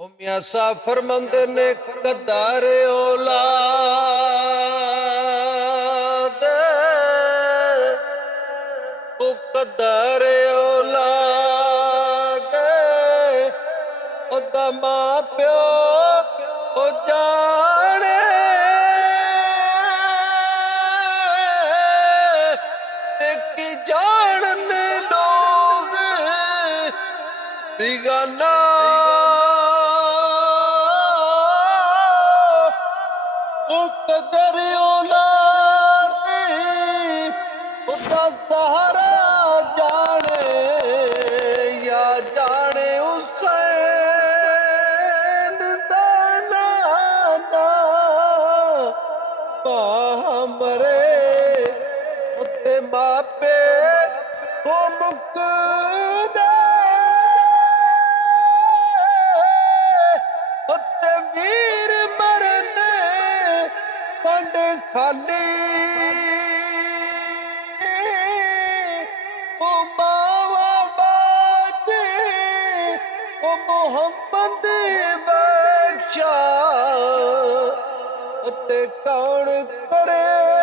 ओ मियां साहब फरमांदे ने कदारे औलाद ओ कदारे औलाद ओदा मां प्यो ओ जाने ते की जानने लोग बिगाना कदर औलाद उदा सहारा जाने या जाने हुसैन दा नाना मरे उत्ते मापे वो मुकदे उत्ते वीर मरने पंड खाली ओ मावा बाजे ओ मोहम्मद बख्शा ते कौन करे